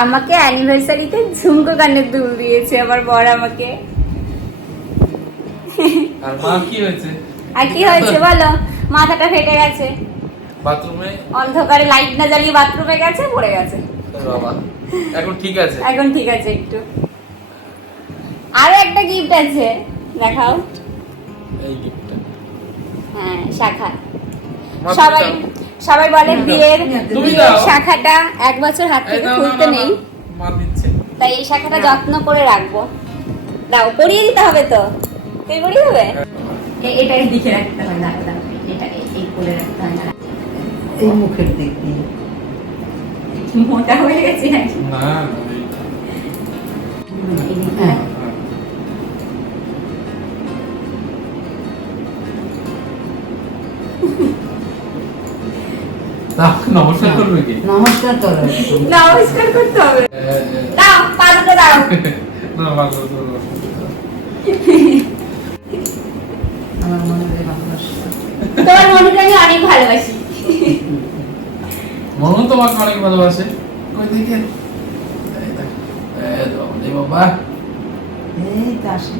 আমাকে অ্যানিভার্সারিতে ঝুমকো কানের দুল দিয়েছে আমার বর আমাকে। আর মা কি হয়েছে? আর কি হয়েছে বলো? মাথাটা ফেটে গেছে, বাথরুমে অন্ধকারে লাইট না জ্বালিয়ে বাথরুমে গেছে, পড়ে গেছে। বাবা এখন ঠিক আছে? এখন ঠিক আছে একটু। আরো একটা গিফট আছে, দেখাও। এই গিফটটা হ্যাঁ, শাখা। সবাই সবাই বলে বিয়ের শাখাটা 1 বছর হাত থেকে খুলতে নেই, মা দিচ্ছে। তাই এই শাখাটা যত্ন করে রাখবো। দাও, পরিয়ে দিতে হবে তো। তুই পরিয়ে দেবে? এটাকে দিকে রাখতে হয়, দাও দাও, এটাকে এই কোলে রাখতে হয় না। এই মুখের দিক দিয়ে মোটা হয়ে গেছে নাকি? না হ্যাঁ। নমস্কার করবে কি? নমস্কার করো। নমস্কার করতে হবে। দাও, পা দুটো দাও। না ভালো তো আমার মনে হয় ভালোবাসা। তোমার মনকে আমি অনেক ভালোবাসি। মনু তোমাকে অনেক ভালোবাসে। কই দেখেন? এই দেখ, এই বাবা। এই তো আসেন।